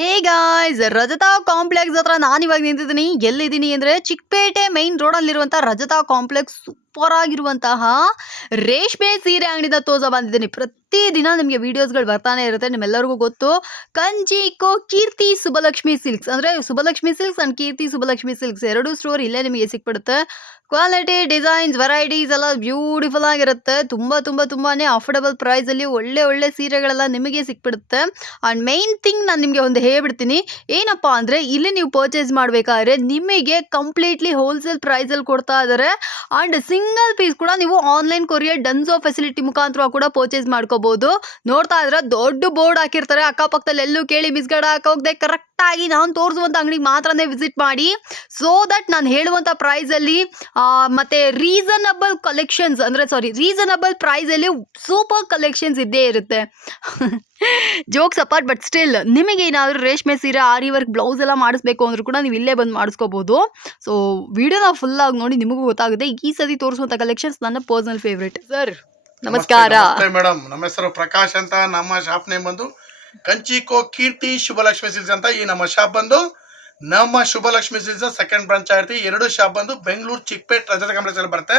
Hey guys Rajata complex ಹತ್ರ ನಾನು ಇವಾಗ ನಿಂತಿದ್ದೀನಿ. ಎಲ್ಲಿದ್ದೀನಿ ಅಂದರೆ ಚಿಕ್ಕಪೇಟೆ ಮೈನ್ ರೋಡಲ್ಲಿರುವಂಥ ರಜತಾ ಕಾಂಪ್ಲೆಕ್ಸ್ ಸೂಪರ್ ಆಗಿರುವಂತಹ ರೇಷ್ಮೆ ಸೀರೆ ಅಂಗಡಿನ ತೋಸ ಬಂದಿದ್ದೀನಿ. ಪ್ರತಿದಿನ ನಿಮಗೆ ವೀಡಿಯೋಸ್ಗಳು ಬರ್ತಾನೆ ಇರುತ್ತೆ, ನಿಮ್ಮೆಲ್ಲರಿಗೂ ಗೊತ್ತು. ಕಂಚಿಕೋ ಕೀರ್ತಿ ಸುಬಲಕ್ಷ್ಮಿ ಸಿಲ್ಕ್ಸ್ ಅಂದರೆ Subalakshmi silks and Keerthi Subalakshmi silks ಎರಡೂ ಸ್ಟೋರ್ ಇಲ್ಲೇ ನಿಮಗೆ ಸಿಕ್ಬಿಡುತ್ತೆ. ಕ್ವಾಲಿಟಿ ಡಿಸೈನ್ಸ್ ವೆರೈಟೀಸ್ ಎಲ್ಲ ಬ್ಯೂಟಿಫುಲ್ ಆಗಿರುತ್ತೆ. ತುಂಬ ತುಂಬ ತುಂಬಾ ಅಫೋರ್ಡಬಲ್ ಪ್ರೈಸಲ್ಲಿ ಒಳ್ಳೆ ಒಳ್ಳೆ ಸೀರೆಗಳೆಲ್ಲ ನಿಮಗೆ ಸಿಕ್ಬಿಡುತ್ತೆ. ಆ್ಯಂಡ್ ಮೇನ್ ಥಿಂಗ್ ನಾನು ನಿಮಗೆ ಒಂದು ಹೇಳ್ಬಿಡ್ತೀನಿ. ಏನಪ್ಪ ಅಂದರೆ ಇಲ್ಲಿ ನೀವು ಪರ್ಚೇಸ್ ಮಾಡಬೇಕಾದ್ರೆ ನಿಮಗೆ ಕಂಪ್ಲೀಟ್ಲಿ ಹೋಲ್ಸೇಲ್ ಪ್ರೈಸಲ್ಲಿ ಕೊಡ್ತಾ ಇದ್ದಾರೆ ಆ್ಯಂಡ್ ಸಿಂಗಲ್ ಪೀಸ್ ಕೂಡ ನೀವು ಆನ್ಲೈನ್ ಕೊರಿಯರ್ ಡನ್ಸೋ ಫೆಸಿಲಿಟಿ ಮುಖಾಂತರ ಕೂಡ ಪರ್ಚೇಸ್ ಮಾಡ್ಕೋಬೋದು. ನೋಡ್ತಾ ಇದ್ರೆ ದೊಡ್ಡ ಬೋರ್ಡ್ ಹಾಕಿರ್ತಾರೆ. ಅಕ್ಕಪಕ್ಕದಲ್ಲಿ ಎಲ್ಲೂ ಕೇಳಿ ಮಿಸ್ಗಡ ಹಾಕೋಗ್ದೆ ಕರೆಕ್ಟಾಗಿ ನಾನು ತೋರಿಸುವಂಥ ಅಂಗಡಿಗೆ ಮಾತ್ರನೇ ವಿಸಿಟ್ ಮಾಡಿ. ಸೊ ದಟ್ ನಾನು ಹೇಳುವಂಥ ಪ್ರೈಸಲ್ಲಿ ಮತ್ತು ರೀಸನಬಲ್ ಕಲೆಕ್ಷನ್ಸ್ ಅಂದರೆ ಸಾರಿ ರೀಸನಬಲ್ ಪ್ರೈಸಲ್ಲಿ ಸೂಪರ್ ಕಲೆಕ್ಷನ್ಸ್ ಇದ್ದೇ ಇರುತ್ತೆ. ಜೋಕ್ಸ್ ಅಪಾರ್ಟ್ ಬಟ್ ಸ್ಟಿಲ್ ನಿಮಗೆ ಏನಾದರೂ ರೇಷ್ಮೆ ಸೀರೆ ಆರಿ ವರ್ಕ್ ಬ್ಲೌಸ್ ಎಲ್ಲ ಮಾಡಿಸ್ಬೇಕು ಅಂದ್ರೂ ಕೂಡ ನೀವು ಇಲ್ಲೇ ಬಂದು ಮಾಡಿಸ್ಕೋಬೋದು. ಸೊ ವಿಡಿಯೋನ ಆಗಿ ನೋಡಿ ನಿಮಗೂ ಗೊತ್ತಾಗುತ್ತೆ. ಈ ಸತಿ ತೋರಿಸುವಂಥ ಕಲೆಕ್ಷನ್ಸ್ ನನ್ನ ಪರ್ಸನಲ್ ಫೇವ್ರೇಟ್ ಸರ್ ನಮಸ್ಕಾರ. ಮೇಡಮ್ ನಮ್ಮ ಹೆಸರು ಪ್ರಕಾಶ್ ಅಂತ. ನಮ್ಮ ಶಾಪ್ ನೇಮ್ ಬಂದು ಕಂಚಿಕೋ ಕೀರ್ತಿ ಶುಭಲಕ್ಷ್ಮಿ ಸಿಲ್ಸ್ ಅಂತ ಈ ನಮ್ಮ ಶಾಪ್ ಬಂದು ನಮ್ಮ ಶುಭಲಕ್ಷ್ಮಿ ಸಿಲ್ಸ್ ಸೆಕೆಂಡ್ ಬ್ರಾಂಚ್ ಆಗಿರ್ತಿ ಎರಡು ಶಾಪ್ ಬಂದು ಬೆಂಗಳೂರು ಚಿಕ್ಕಪೇಟ್ ರಜತ ಕಾಂಪ್ಲೆಕ್ಸ್ ಅಲ್ಲಿ ಬರುತ್ತೆ.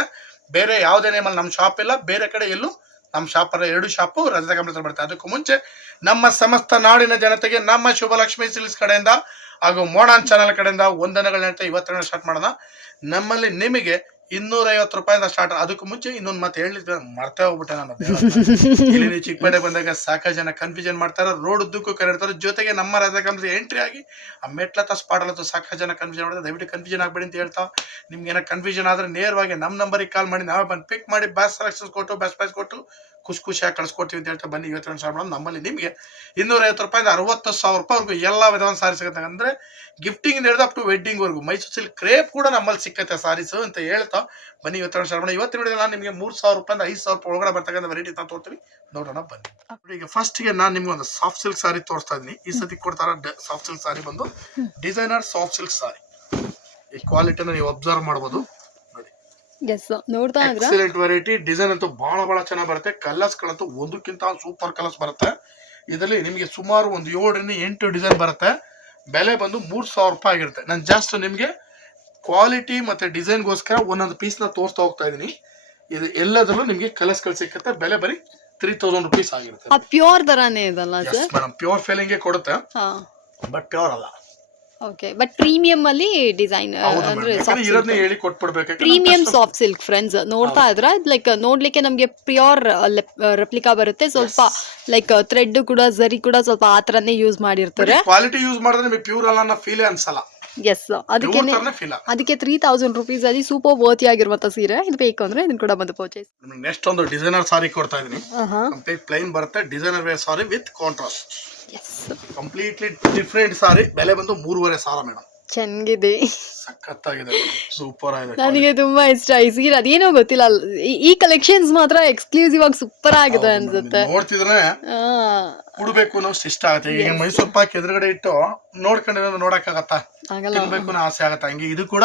ಬೇರೆ ಯಾವುದೇ ನೇಮಲ್ಲಿ ನಮ್ಮ ಶಾಪ್ ಇಲ್ಲ. ಬೇರೆ ಕಡೆ ಎಲ್ಲೂ ನಮ್ಮ ಶಾಪ್ ಅಲ್ಲ. ಎರಡು ಶಾಪು ರಜತ ಕಾಂಪ್ಲೆಕ್ಸ್ ಅಲ್ಲಿ ಬರುತ್ತೆ. ಅದಕ್ಕೂ ಮುಂಚೆ ನಮ್ಮ ಸಮಸ್ತ ನಾಡಿನ ಜನತೆಗೆ ನಮ್ಮ ಶುಭಲಕ್ಷ್ಮಿ ಸಿಲ್ಸ್ ಕಡೆಯಿಂದ ಹಾಗೂ ಮೋಡನ್ ಚಾನಲ್ ಕಡೆಯಿಂದ ಒಂದನಗಳ ಹೇಳ್ತಾ ಇವತ್ತಿನ ಸ್ಟಾರ್ಟ್ ಮಾಡೋಣ. ನಮ್ಮಲ್ಲಿ ನಿಮಗೆ ಇನ್ನೂರ ಐವತ್ತು ರೂಪಾಯಿಂದ ಸ್ಟಾರ್ಟ್ ಅದಕ್ಕೂ ಮುಂಚೆ ಇನ್ನೊಂದು ಮತ್ತೆ ಹೇಳಿದ್ರೆ ಮರ್ತೇ ಹೋಗ್ಬಿಟ್ಟೆ ನಾನು ಇಲ್ಲಿ ಚಿಕ್ಕಪೇಟೆ ಬಂದಾಗ ಸಾಕಷ್ಟು ಜನ ಕನ್ಫ್ಯೂಷನ್ ಮಾಡ್ತಾರೆ. ರೋಡ್ ಉದ್ದಕ್ಕೂ ಕರೆಡ್ತಾರೆ ಜೊತೆಗೆ ನಮ್ಮ ರಾಜಕಾಂಗ್ರೆಸ್ ಎಂಟ್ರಿ ಆಗಿ ಆ ಮೆಟ್ಲತ್ತ ಸ್ಪಾಟ್ ಅಲ್ಲತ್ತು ಸಾಕಷ್ಟು ಜನ ಕನ್ಫ್ಯೂಷನ್ ಮಾಡಿದ್ರೆ ದಯವಿಟ್ಟು ಕನ್ಫ್ಯೂಷನ್ ಆಗಬೇಡಿ ಅಂತ ಹೇಳ್ತಾ ನಿಮ್ಗೆ ಏನೋ ಕನ್ಫ್ಯೂಷನ್ ಆದ್ರೆ ನೇರವಾಗಿ ನಮ್ಮ ನಂಬರಿಗೆ ಕಾಲ್ ಮಾಡಿ. ನಾವೇ ಬಂದು ಪಿಕ್ ಮಾಡಿ ಬ್ಯಾಸ್ ಸೆಲೆಕ್ಷನ್ಸ್ ಕೊಟ್ಟು ಬ್ಯಾಸ್ ಪ್ರೈಸ್ ಕೊಟ್ಟು ಖುಷಿ ಖುಷಿಯಾಗಿ ಕಳಿಸ್ಕೊಡ್ತೀವಿ ಅಂತ ಹೇಳ್ತಾ ಬನ್ನಿ. ಇವತ್ತು ಸಾವಿರ ಮಾಡೋದು ನಮ್ಮಲ್ಲಿ ನಿಮಗೆ ಇನ್ನೂರ ಐವತ್ತು ರೂಪಾಯಿಂದ ಅರವತ್ತು ಸಾವಿರ ರೂಪಾಯಿವರೆಗೂ ಎಲ್ಲ ವಿಧವಾದ ಸಾರಿ ಸಿಗುತ್ತೆ. ಅಂದ್ರೆ ಗಿಫ್ಟಿಂಗ್ ಹಿಡಿದು ಅಪ್ ಟು ವೆಡ್ಡಿಂಗ್ವರೆಗೂ ಮೈಸೂರು ಸಿಲ್ಕ್ ಕ್ರೇಪ್ ಕೂಡ ನಮ್ಮಲ್ಲಿ ಸಿಕ್ಕತ್ತೆ ಸಾರೀಸು ಅಂತ ಹೇಳ್ತಾ ಬನ್ನಿ ಇವತ್ತು ಸ್ಟಾರ್ಟ್ ಇವತ್ತು ನೋಡಿದ್ರೆ ನಾನು ನಿಮಗೆ ಮೂರು ಸಾವಿರ ರೂಪಾಯಿಂದ ಐದು ಸಾವಿರ ರೂಪಾಯಿ ಒಳಗಡೆ ಬರ್ತಕ್ಕಂಥ ವೆರೈಟಿ ತಾ ತೋರ್ತೀವಿ. ನೋಡೋಣ ಬನ್ನಿ. ಈಗ ಫಸ್ಟ್ಗೆ ನಾನು ನಿಮ್ಗೆ ಒಂದು ಸಾಫ್ಟ್ ಸಿಲ್ಕ್ ಸಾರಿ ತೋರಿಸ್ತಾ ಇದ್ದೀನಿ. ಈ ಸತಿ ಕೊಡ್ತಾರ ಸಾಫ್ಟ್ ಸಿಲ್ಕ್ ಸಾರಿ ಬಂದು ಡಿಸೈನರ್ ಸಾಫ್ಟ್ ಸಿಲ್ಕ್ ಸಾರಿ ಈ ಕ್ವಾಲಿಟಿನ ನೀವು ಅಬ್ಸರ್ವ್ ಮಾಡ್ಬೋದು. ಎಕ್ಸಲೆಂಟ್ ವೆರೈಟಿ ಡಿಸೈನ್ ಅಂತೂ ಬಹಳ ಬಹಳ ಚೆನ್ನಾಗಿ ಬರುತ್ತೆ. ಕಲರ್ಸ್ ಗಳಂತೂ ಒಂದಕ್ಕಿಂತ ಸೂಪರ್ ಕಲರ್ಸ್ ಬರುತ್ತೆ. ಇದರಲ್ಲಿ ನಿಮಗೆ ಸುಮಾರು ಒಂದು ಏಳರಿಂದ ಎಂಟು ಡಿಸೈನ್ ಬರುತ್ತೆ. ಬೆಲೆ ಬಂದು ಮೂರ್ ಸಾವಿರ ರೂಪಾಯಿ ಆಗಿರುತ್ತೆ. ನಾನು ಜಸ್ಟ್ ನಿಮಗೆ ಕ್ವಾಲಿಟಿ ಮತ್ತೆ ಡಿಸೈನ್ಗೋಸ್ಕರ ಒಂದೊಂದು ಪೀಸ್ನ ತೋರಿಸ್ತಾ ಹೋಗ್ತಾ ಇದ್ದೀನಿ ಇದು ಎಲ್ಲದರಲ್ಲೂ ನಿಮಗೆ ಕಲರ್ಸ್ಗಳು ಸಿಕ್ಕತ್ತೆ ಬೆಲೆ ಬರೀ ತ್ರೀ ತೌಸಂಡ್ ರುಪೀಸ್ ಆಗಿರುತ್ತೆ. ಆ ಪ್ಯೂರ್ ತರಾನೇ ಇದಲ್ಲ ಸರ್ ಮೇಡಮ್ ಪ್ಯೂರ್ ಫೀಲಿಂಗ್ ಕೊಡುತ್ತೆ. ಹಾ. ಬಟ್ ಪ್ಯೂರ್ ಅಲ್ಲ. ಓಕೆ ಬಟ್ ಪ್ರೀಮಿಯಂ ಅಲ್ಲಿ ಡಿಸೈನ್ ಅಂದ್ರೆ ಇರೋದನ್ನ ಹೇಳಿ ಕೊಟ್ಬಿಡ್ಬೇಕು. ಪ್ರೀಮಿಯಂ ಸಾಫ್ಟ್ ಸಿಲ್ಕ್ ಫ್ರೆಂಡ್ಸ್ ನೋಡ್ತಾ ಇದ್ರ ಲೈಕ್ ನೋಡ್ಲಿಕ್ಕೆ ನಮ್ಗೆ ಪ್ಯೂರ್ ರೆಪ್ಲಿಕಾ ಬರುತ್ತೆ. ಸ್ವಲ್ಪ ಲೈಕ್ ಥ್ರೆಡ್ ಕೂಡ ಜರಿ ಕೂಡ ಸ್ವಲ್ಪ ಆ ತರನೇ ಯೂಸ್ ಮಾಡಿರ್ತಾರೆ. ಕ್ವಾಲಿಟಿ ಯೂಸ್ ಮಾಡಿದ್ರೆ ನಿಮಗೆ ಪ್ಯೂರ್ ಅಲ್ಲ ಅನ್ನೋ ಫೀಲೇ ಅನ್ಸಲ್ಲ. ಎಸ್ ಅದಕ್ಕೆ ಅದಕ್ಕೆ ತ್ರೀ ತೌಸಂಡ್ ರುಪೀಸ್ ಅಲ್ಲಿ ಸೂಪರ್ ವರ್ತಿ ಆಗಿರುವಂತ ಸೀರೆ. ಇದು ಬೇಕು ಅಂದ್ರೆ ಇದನ್ನ ಕೂಡ ಬಂದು ಪರ್ಚೇಸ್ ನೆಕ್ಸ್ಟ್ ಒಂದು ಡಿಸೈನರ್ ಸಾರಿ ಕೊಡ್ತಾ ಇದೀನಿ. ಕಂಪ್ಲೀಟ್ ಪ್ಲೈನ್ ಬರುತ್ತೆ designer wear sari with contrast completely different sari ಬೆಲೆ ಬಂದು ಮೂರುವರೆ ಸಾವಿರ ಮೇಡಮ್ ಚೆನ್ನಾಗಿದೆ. ಸಖತ್ತಾಗಿದೆ. ಸೂಪರ್ ಆಗಿದೆ ನನಗೆ ತುಂಬಾ ಇಷ್ಟ. ಈ ಸೀರೆ ಅದೇನೋ ಗೊತ್ತಿಲ್ಲ. ಈ- ಈ ಕಲೆಕ್ಷನ್ಸ್ ಮಾತ್ರ ಎಕ್ಸ್ಕ್ಲೂಸಿವ್ ಆಗಿ ಸೂಪರ್ ಆಗಿದೆ ಅನ್ಸುತ್ತೆ. ನೋಡ್ತಿದ್ರೆ ಆ, ಉಡ್ಬೇಕು ಅನ್ನೋ ಇಷ್ಟ ಆಗುತ್ತೆ. ಈಗ ಮೈಸೂರು ಪಾಕ್ ಎದುರುಗಡೆ ಇಟ್ಟು ನೋಡ್ಕೊಂಡಿರೋ ನೋಡಕ್ಕಾಗತ್ತಾ? ಆಗಲ್ಲ. ತಿನ್ಬೇಕು ಅನ್ನೋ ಆಸೆ ಆಗತ್ತಾ? ಹಂಗೆ ಇದು ಕೂಡ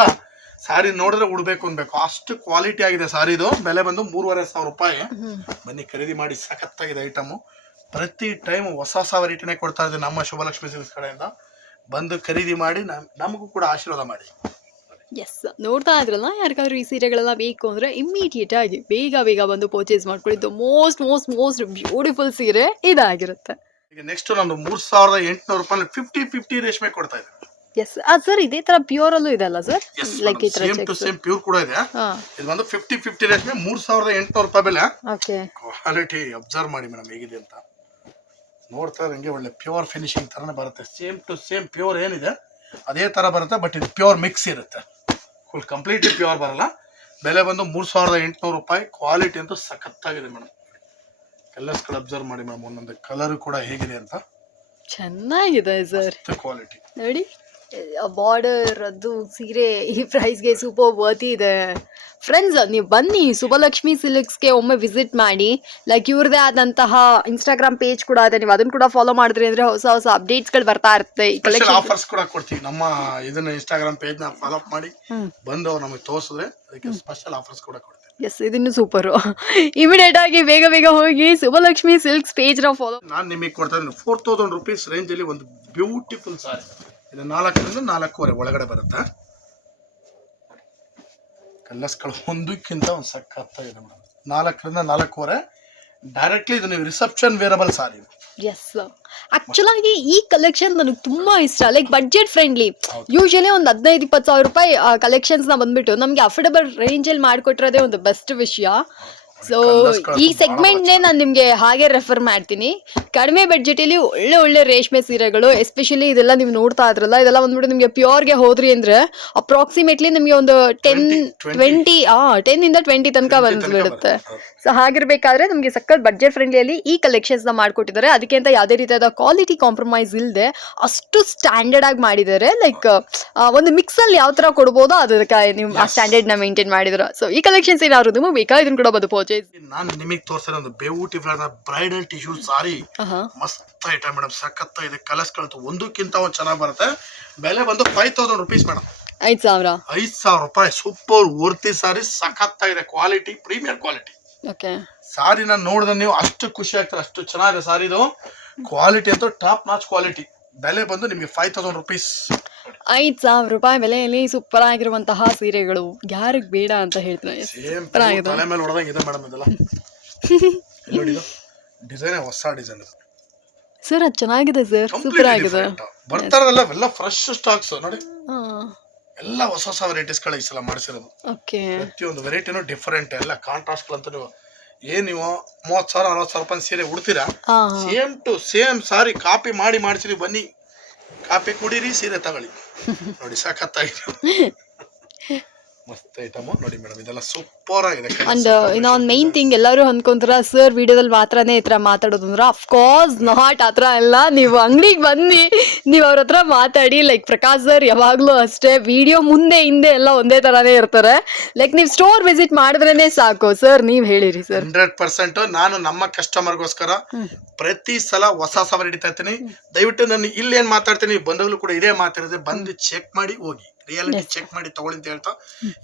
ಸಾರಿ ನೋಡಿದ್ರೆ ಉಡ್ಬೇಕು ಅನ್ಬೇಕು. ಅಷ್ಟು ಕ್ವಾಲಿಟಿ ಆಗಿದೆ ಸಾರಿ ಇದು ಬೆಲೆ ಬಂದು ಮೂರುವರೆ ಸಾವಿರ ರೂಪಾಯಿ. ಬನ್ನಿ ಖರೀದಿ ಮಾಡಿ ಸಖತ್ತಾಗಿದೆ ಐಟಮು ಪ್ರತಿ ಟೈಮ್ ಹೊಸ ಹೊಸ ವೆರೈಟಿನೇ ಕೊಡ್ತಾ ಇದ್ದೀವಿ ನಮ್ಮ ಶುಭಲಕ್ಷ್ಮಿ ಸಿಲ್ಸ್ ಕಡೆಯಿಂದ. ಬಂದು ಖರೀದಿ ಮಾಡಿ ನಮ್- ನಮಗೂ ಕೂಡ ಆಶೀರ್ವಾದ ಮಾಡಿ. ಎಸ್ ನೋಡ್ತಾ ಇದ್ರಲ್ಲ ಯಾರಿಗಾದ್ರೂ ಈ ಸೀರೆಗಳೆಲ್ಲ ಬೇಕು ಅಂದ್ರೆ ಇಮ್ಮಿಡಿಯೇಟ್ ಆಗಿ ಬೇಗ ಬೇಗ ಬಂದು ಪರ್ಚೇಸ್ ಮಾಡ್ಕೊಳ್ಳಿ. The most most most beautiful ಸೀರೆ ಇದಾಗಿರುತ್ತೆ. ಈಗ ನೆಕ್ಸ್ಟ್ ನಾನು ಮೂರ್ ಸಾವಿರದ ಎಂಟುನೂರು ರೂಪಾಯಿ ಫಿಫ್ಟಿ ಫಿಫ್ಟಿ ರೇಷ್ಮೆ ಕೊಡ್ತಾ ಇದ್ದೀನಿ ಎಸ್ ಸರ್ ಇದೇ ತರ ಪ್ಯೂರ್ ಅಲ್ಲೂ ಇದೆ ಅಲ್ಲ ಸರ್ ಲೈಕ್ ಈ ತರ ಸೇಮ್ ಟು ಸೇಮ್ ಪ್ಯೂರ್ ಕೂಡ ಇದೆ. ಹಾ. ಇದು ಬಂದು ಫಿಫ್ಟಿ ಫಿಫ್ಟಿ ರೇಷ್ಮೆ ಮೂರು ಸಾವಿರದ ಎಂಟುನೂರು ರೂಪಾಯಿ ಬೆಲೆ. ಓಕೆ ಕ್ವಾಲಿಟಿ ಅಬ್ಸರ್ವ್ ಮಾಡಿ ಮೇಡಮ್ ಹೇಗಿದೆ ಅಂತ. ನೋಡ್ತಾ ಇದ್ದಂಗೆ ಒಳ್ಳೆ ಪ್ಯೂರ್ ಫಿನಿಶಿಂಗ್ ತರನೇ ಬರುತ್ತೆ. ಸೇಮ್ ಟು ಸೇಮ್ ಪ್ಯೂರ್ ಏನಿದೆ ಅದೇ ತರ ಬರುತ್ತೆ ಬಟ್ ಇದು ಪ್ಯೂರ್ ಮಿಕ್ಸ್ ಇರುತ್ತೆ. ಫುಲ್ ಕಂಪ್ಲೀಟ್ಲಿ ಪ್ಯೂರ್ ಬರಲ್ಲ. ಬೆಲೆ ಬಂದು ಮೂರ್ ಸಾವಿರದ ಎಂಟುನೂರು ರೂಪಾಯಿ. ಕ್ವಾಲಿಟಿ ಅಂತೂ ಸಖತ್ತಾಗಿದೆ ಮೇಡಮ್ ಕಲರ್ಸ್ಗಳು ಅಬ್ಸರ್ವ್ ಮಾಡಿ ಮೇಡಮ್ ಒಂದೊಂದು ಕಲರ್ ಕೂಡ ಹೇಗಿದೆ ಅಂತ. ಚೆನ್ನಾಗಿದೆ ಸರ್ ಕ್ವಾಲಿಟಿ ನೋಡಿ. ಬಾರ್ಡರ್ ಅದು ಸೀರೆ ಈ ಪ್ರೈಸ್ಗೆ ಸೂಪರ್ ವರ್ತಿ ಇದೆ. ಫ್ರೆಂಡ್ಸ್ ನೀವು ಬನ್ನಿ ಸುಬಲಕ್ಷ್ಮಿ ಸಿಲ್ಕ್ಸ್ಗೆ ಒಮ್ಮೆ ವಿಸಿಟ್ ಮಾಡಿ. ಲೈಕ್ ಇವ್ರದೇ ಆದಂತಹ ಇನ್ಸ್ಟಾಗ್ರಾಮ್ ಪೇಜ್ ಕೂಡ ಇದೆ. ನೀವು ಅದನ್ನ ಕೂಡ ಫಾಲೋ ಮಾಡಿದ್ರಿ ಅಂದ್ರೆ ಹೊಸ ಹೊಸ ಅಪ್ಡೇಟ್ಸ್ಗಳು ಬರ್ತಾ ಇರುತ್ತೆ ಈ ಕಲೆಕ್ಷನ್ ಆಫರ್ಸ್ ಕೂಡ ಕೊಡ್ತೀವಿ. ನಮ್ಮ ಇದನ್ನ ಇನ್ಸ್ಟಾಗ್ರಾಮ್ ಪೇಜ್ನ ಫಾಲೋ ಮಾಡಿ. ಬಂದು ನಮಗೆ ತೋರಿಸಿದ್ರೆ ಅದಕ್ಕೆ ಸ್ಪೆಷಲ್ ಆಫರ್ಸ್ ಕೂಡ ಕೊಡ್ತೀವಿ. ಎಸ್ ಇದನ್ನು ಸೂಪರು ಇಮಿಡಿಯೇಟ್ ಆಗಿ ಬೇಗ ಬೇಗ ಹೋಗಿ ಸುಭಲಕ್ಷ್ಮಿ ಸಿಲ್ಕ್ಸ್ ಪೇಜ್ನ ಫಾಲೋ ನಾನು ನಿಮಗೆ ಕೊಡ್ತಾ ಇದ್ದೀನಿ. ಫೋರ್ ತೌಸಂಡ್ ರುಪೀಸ್ ರೇಂಜಲ್ಲಿ ಒಂದು ಬ್ಯೂಟಿಫುಲ್ ಸಾರಿ ಇದು ನಾಲ್ಕರಿಂದ ನಾಲ್ಕೂವರೆ ಒಳಗಡೆ ಬರುತ್ತೆ. ಕಲ್ಲಸ್ಗಳು ಒಂದಕ್ಕಿಂತ ಒಂದು ಸಕ್ಕತ್ತಾಗಿದೆ ಮೇಡಮ್. ನಾಲ್ಕರಿಂದ ನಾಲ್ಕೂವರೆ. ಡೈರೆಕ್ಟ್ಲಿ ಇದು ನೀವು reception wearable sari yes actual ಆಗಿ ಈ ಕಲೆಕ್ಷನ್ ನನಗೆ ತುಂಬಾ ಇಷ್ಟ. Like budget friendly. ಯೂಶಲಿ ಒಂದು ಹದಿನೈದು ಇಪ್ಪತ್ತು ಸಾವಿರ ರೂಪಾಯಿ ಕಲೆಕ್ಷನ್ಸ್ನ ಬಂದ್ಬಿಟ್ಟು ನಮಗೆ ಅಫೋರ್ಡಬಲ್ ರೇಂಜ್ ಅಲ್ಲಿ ಮಾಡಿಕೊಟ್ಟಿರೋದೇ ಒಂದು ಬೆಸ್ಟ್ ವಿಷಯ. ಸೊ ಈ ಸೆಗ್ಮೆಂಟ್ ನೇ ನಾನು ನಿಮಗೆ ಹಾಗೆ ರೆಫರ್ ಮಾಡ್ತೀನಿ. ಕಡಿಮೆ ಬಡ್ಜೆಟಲ್ಲಿ ಒಳ್ಳೆ ಒಳ್ಳೆ ರೇಷ್ಮೆ ಸೀರೆಗಳು ಎಸ್ಪೆಷಲಿ ಇದೆಲ್ಲ ನೀವು ನೋಡ್ತಾ ಇದ್ರಲ್ಲ ಇದೆಲ್ಲ ಬಂದ್ಬಿಟ್ಟು ನಿಮಗೆ ಪ್ಯೂರ್ಗೆ ಹೋದ್ರಿ ಅಂದ್ರೆ ಅಪ್ರಾಕ್ಸಿಮೇಟ್ಲಿ ನಿಮಗೆ ಒಂದು ಟೆನ್ 20, ಟ್ವೆಂಟಿ ಆ ಟೆನ್ ಇಂದ ಟ್ವೆಂಟಿ ತನಕ ಬಂದ್ಬಿಡುತ್ತೆ. ಸೊ ಹಾಗಿರ್ಬೇಕಾದ್ರೆ ನಮಗೆ ಸಖತ್ ಬಡ್ಜೆಟ್ ಫ್ರೆಂಡ್ಲಿಯಲ್ಲಿ ಈ ಕಲೆಕ್ಷನ್ಸ್ನ ಮಾಡ್ಕೊಟ್ಟಿದ್ದಾರೆ. ಅದಕ್ಕೆ ಅಂತ ಯಾವುದೇ ರೀತಿಯಾದ ಕ್ವಾಲಿಟಿ ಕಾಂಪ್ರಮೈಸ್ ಇಲ್ಲದೆ ಅಷ್ಟು ಸ್ಟ್ಯಾಂಡರ್ಡ್ ಆಗಿ ಮಾಡಿದ್ದಾರೆ. ಲೈಕ್ ಒಂದು ಮಿಕ್ಸ್ ಅಲ್ಲಿ ಯಾವ ತರ ಕೊಡ್ಬೋದೋ ಅದಕ್ಕೆ ನೀವು ಆ ನ ಮೇಂಟೈನ್ ಮಾಡಿದ್ರು. ಸೊ ಈ ಕಲೆಕ್ಷನ್ಸ್ ಏನಾದ್ರು ನಿಮಗೆ ಬೇಕಾ? ಇದನ್ನ ಕೂಡ ಬಂದು ಪರ್ಚೇಸ್ ನಾನು ನಿಮಗೆ ತೋರಿಸಿರೋ ಒಂದು ಬ್ಯೂಟಿಫುಲ್ ಬ್ರೈಡಲ್ ಟಿಶ್ಯೂ ಸಾರಿ. ಮಸ್ತ್ ಐಟಮ್ ಮೇಡಮ್ ಸಖತ್ತ ಇದೆ ಕಳಿತು. ಒಂದಕ್ಕಿಂತ ಒಂದು ಚೆನ್ನಾಗಿ ಬರುತ್ತೆ. ಬೆಲೆ ಬಂದು ಫೈವ್ ತೌಸಂಡ್ ರುಪೀಸ್ ಮೇಡಮ್ ಐದು ಸಾವಿರ? ಐದು ಸಾವಿರ ರೂಪಾಯಿ. ಸೂಪರ್ ವರ್ತಿ ಸಾರಿ ಸಖತ್ತಾಗಿದೆ ಕ್ವಾಲಿಟಿ ಪ್ರೀಮಿಯರ್ ಕ್ವಾಲಿಟಿ ಓಕೆ ಸಾರಿನ ನೋಡಿದ್ರೆ ನೀವು ಅಷ್ಟು ಖುಷಿ ಆಗ್ತಾರೆ ಅಷ್ಟು ಚೆನ್ನಾಗಿದೆ ಸಾರಿದು ಕ್ವಾಲಿಟಿ ಅಂತೂ ಟಾಪ್ ನಾಚ್ ಕ್ವಾಲಿಟಿ ಬೆಲೆ ಬಂದು ನಿಮಗೆ ಫೈವ್ ತೌಸಂಡ್ ರುಪೀಸ್ ಐದು ಸಾವಿರ ರೂಪಾಯಿ ಬೆಲೆಯಲ್ಲಿ ಸೂಪರ್ ಆಗಿರುವಂತಹ ಸೀರೆಗಳು. ಯಾರಿಗೆ ಬೇಡ ಅಂತ ಹೇಳ್ತೀನಿ Super ಆಗಿದೆ. ತಲೆ ಮೇಲೆ ಹೊಡೆದಂಗೆ ಇದೆ ಮೇಡಮ್ ಇದೆಲ್ಲ. ನೋಡಿ ಡಿಸೈನ್ ಹೊಸ ಡಿಸೈನ್ ಸರ್ ಅದು ಚೆನ್ನಾಗಿದೆ ಸರ್ ಸೂಪರ್ ಆಗಿದೆ. ಬರ್ತಾರಲ್ಲ ಎಲ್ಲ ಫ್ರೆಶ್ ಸ್ಟಾಕ್ಸ್ ನೋಡಿ. ಎಲ್ಲ ಹೊಸ ಹೊಸ ವೆರೈಟೀಸ್ಗಳು ಈ ಸಲ ಮಾಡಿಸಿರೋದು. ಓಕೆ ಪ್ರತಿಯೊಂದು ವೆರೈಟಿನೂ ಡಿಫರೆಂಟ್ ಎಲ್ಲ ಕಾಂಟ್ರಾಸ್ಟ್ ಅಂತ ನೀವು ಏನ್ ನೀವು ಮೂವತ್ತು ಸಾವಿರ ಅರವತ್ತು ಸಾವಿರ ರೂಪಾಯಿ ಸೀರೆ ಉಡ್ತೀರಾ? Same to same sari copy ಮಾಡಿ ಮಾಡಿಸಿರಿ ಬನ್ನಿ. ಕಾಪಿ ಕುಡೀರಿ ಸೀರೆ ತಗೊಳ್ಳಿ. ನೋಡಿ ಸಖತ್ತಾಗಿದೆ ಮಸ್ತ್ ಐಟಮ್ ನೋಡಿ ಮೇಡಮ್ ಇದೆಲ್ಲ ಸೂಪರ್ ಆಗಿದೆ ಅಂಡ್ ಇನ್ನೊಂದು ಮೈನ್ ಥಿಂಗ್ ಎಲ್ಲರೂ ಅನ್ಕೊಂತಾರ ಸರ್ ವಿಡಿಯೋದಲ್ಲಿ ಮಾತ್ರನೇ ಈ ಥರ ಮಾತಾಡೋದು ಅಂದ್ರೆ ಅಫ್ಕೋರ್ಸ್ ನಾಟ್ ಆ ಥರ ಎಲ್ಲ ನೀವು ಅಂಗಡಿಗೆ ಬನ್ನಿ ನೀವು ಅವ್ರ ಹತ್ರ ಮಾತಾಡಿ ಲೈಕ್ ಪ್ರಕಾಶ್ ಸರ್ ಯಾವಾಗಲೂ ಅಷ್ಟೇ ವಿಡಿಯೋ ಮುಂದೆ ಹಿಂದೆ ಎಲ್ಲ ಒಂದೇ ಥರನೇ ಇರ್ತಾರೆ. ಲೈಕ್ ನೀವು ಸ್ಟೋರ್ ವಿಸಿಟ್ ಮಾಡಿದ್ರೇನೆ ಸಾಕು. ಸರ್ ನೀವು ಹೇಳಿರಿ ಸರ್ ಹಂಡ್ರೆಡ್ ಪರ್ಸೆಂಟ್ ನಾನು ನಮ್ಮ ಕಸ್ಟಮರ್ಗೋಸ್ಕರ ಪ್ರತಿ ಸಲ ಹೊಸ ಸವರ್ ಹಿಡಿತಾ ಇರ್ತೀನಿ. ದಯವಿಟ್ಟು ನಾನು ಇಲ್ಲಿ ಏನ್ ಮಾತಾಡ್ತೀನಿ ಬಂದಾಗಲೂ ಕೂಡ ಇದೇ ಮಾತಾಡಿದ್ರೆ ಬಂದು ಚೆಕ್ ಮಾಡಿ ಹೋಗಿ. ರಿಯಾಲಿಟಿ ಚೆಕ್ ಮಾಡಿ ತಗೊಳ್ಳಿ ಅಂತ ಹೇಳ್ತಾ.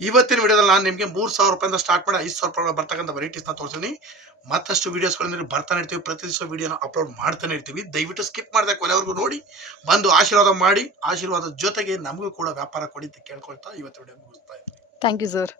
ಇವತ್ತಿನ ವಿಡಿಯೋದಲ್ಲಿ ನಾನು ನಿಮಗೆ ಮೂರ್ ಸಾವಿರ ರೂಪಾಯಿಂದ ಸ್ಟಾರ್ಟ್ ಮಾಡಿ ಐದು ಸಾವಿರ ರೂಪಾಯಿ ಬರ್ತಕ್ಕಂಥ ವೆರೈಟೀಸ್ನ ತೋರಿಸ್ತೀನಿ. ಮತ್ತಷ್ಟು ವೀಡಿಯೋಸ್ಗಳನ್ನು ಬರ್ತಾನೆ ಇರ್ತೀವಿ. ಪ್ರತಿ ದಿವಸ ವಿಡಿಯೋನ ಅಪ್ಲೋಡ್ ಮಾಡ್ತಾನೆ ಇರ್ತೀವಿ. ದಯವಿಟ್ಟು ಸ್ಕಿಪ್ ಮಾಡಿದೆ ಕೊನೆವರೆಗೂ ನೋಡಿ. ಬಂದು ಆಶೀರ್ವಾದ ಮಾಡಿ. ಆಶೀರ್ವಾದ ಜೊತೆಗೆ ನಮಗೂ ಕೂಡ ವ್ಯಾಪಾರ ಕೊಡಿ ಅಂತ ಕೇಳ್ಕೊಳ್ತಾ ಇವತ್ತು ವಿಡಿಯೋ ಮುಗಿಸ್ತಾ ಇದ್ದೀನಿ. Thank you sir